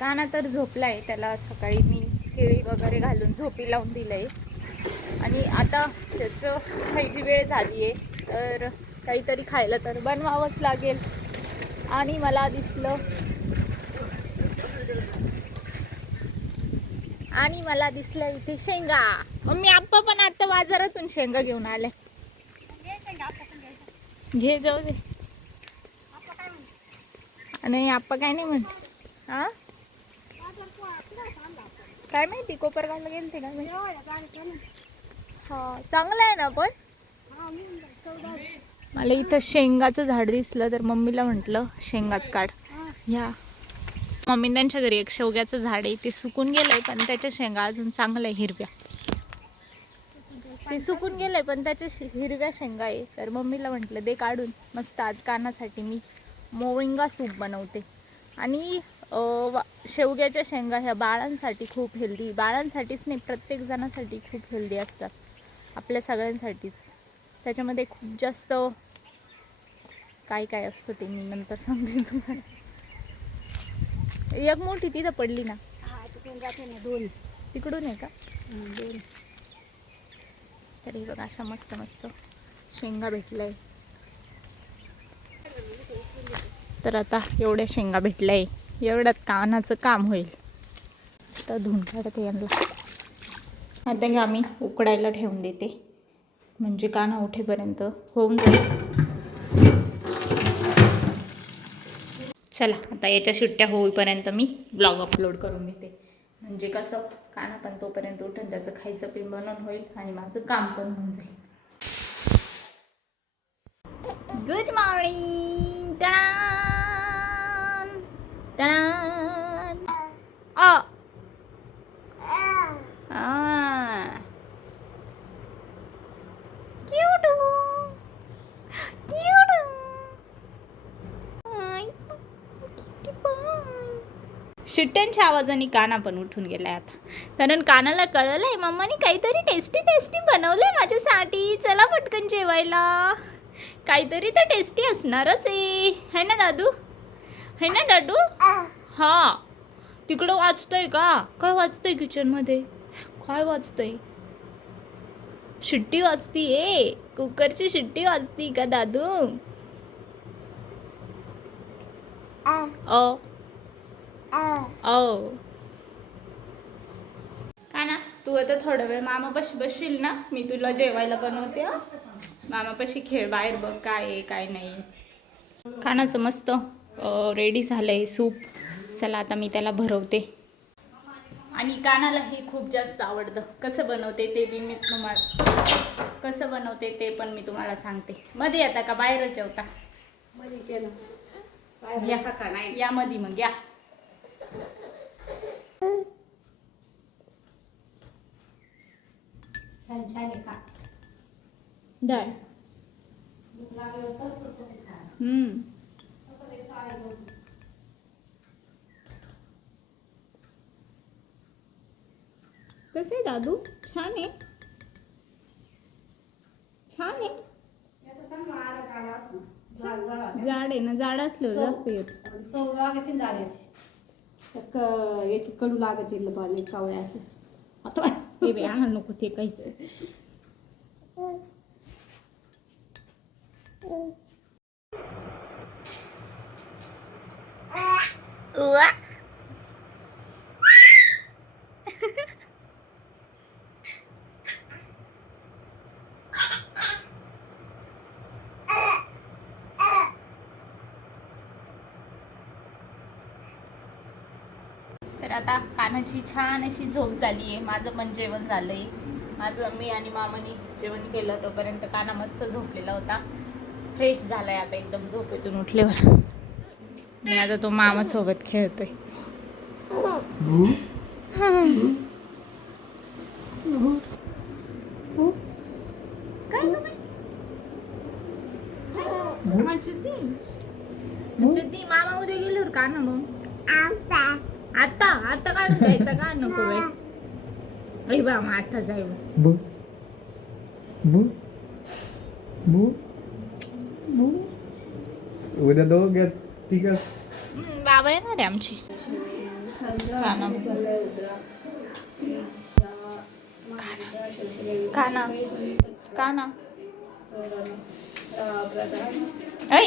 काना तर झोपलाय, त्याला सकाळी मी केळी वगैरे घालून झोपी लावून दिलंय आणि आता त्याचं खायची वेळ झाली आहे, तर काहीतरी खायला तर बनवावंच लागेल. आणि मला दिसलं इथे शेंगा. मम्मी आप्पा पण आता बाजारातून शेंगा घेऊन आले. घे, जाऊ दे. नाही आप्पा काय नाही म्हणते. हा काय माहिती, कोपरगावला गेलते का? हा चांगलं आहे ना. पण मला इथं शेंगाचं झाड दिसलं तर मम्मीला म्हटलं शेंगाच काढ. ह्या मम्मी त्यांच्या घरी एक शेवग्याचं झाड आहे, ते सुकून गेलंय पण त्याच्या शेंगा अजून चांगलं आहे, हिरव्या. ते सुकून गेलंय पण त्याच्या हिरव्या शेंगा आहे. तर मम्मीला म्हटलं दे काढून, मस्त आज कानासाठी मी मोरिंगा सूप बनवते. आणि शेवग्याच्या शेंगा ह्या बाळांसाठी खूप हेल्दी, बाळांसाठीच नाही प्रत्येक जणांसाठी खूप हेल्दी असतात, आपल्या सगळ्यांसाठीच. त्याच्यामध्ये खूप जास्त काय काय असतं ते मी नंतर सांगते तुम्हाला. एक मोठी तिथं पडली ना, दोन तिकडून आहे का? दोन. तर हे बघा अशा मस्त मस्त शेंगा भेटलाय. तर आता एवढ्या शेंगा भेटल्याय, एवढ्यात कानाचं काम होईल. तर धुवून काढते यांना. आता हे आम्ही उकडायला ठेवून देते, म्हणजे काना उठेपर्यंत होऊन जाईल. चला आता याच्या सुट्ट्या होईपर्यंत मी ब्लॉग अपलोड करून घेते, म्हणजे कसं काना पण तोपर्यंत उठून त्याचं खायचं पण बनवून होईल आणि माझं काम पण होऊन जाईल. Good morning. शिट्ट्यांच्या आवाजाने काना पण उठून गेलाय आता, कारण कानाला कळलंय मम्माने काहीतरी टेस्टी टेस्टी बनवलंय माझ्यासाठी, चला पटकन जेवायला. काहीतरी तर टेस्टी असणारच आहे ना दादू, है ना दादू? हा तिकडं वाजतंय का? काय वाजतंय किचनमध्ये? काय वाजतंय? शिट्टी वाजतीये, कुकरची शिट्टी वाजती का दादू? ओ काना तू आता थोडा वेळ मामापाशी बसशील ना, मी तुला जेवायला बनवते. मामापाशी खेळ, बाहेर बघ काय आहे काय नाही. कानाचं मस्त रेडी झालंय सूप. चला आता मी त्याला भरवते. आणि कानाला हे खूप जास्त आवडतं. कसं बनवते ते पण मी तुम्हाला सांगते. मध्ये येता का बाहेरच जेवता? या मध्ये मग या. डाळ. कसं आहे दादू? छान आहे, छान आहे. जाड आहे ना, जाड असलं जास्त येत. याची कडू लागत येईल कावळे असे. आता हे बे आणा नको ते काहीच. तर आता कानाची छान अशी झोप झाली आहे. माझं पण जेवण झालंय. मी आणि मामानी जेवण केलं तोपर्यंत काना मस्त झोपलेला होता, फ्रेश झालाय आता एकदम झोपेतून उठल्यावर. मी आता तो मामा सोबत खेळतोय. काय ती मामा उद्या गेल्यावर काना मग आता आता काढून द्यायचा का? नको बाई बा मग आता जाईल. उद्या दोघं तिघ बाबा येणार आहे आमची. काना काना काना ऐ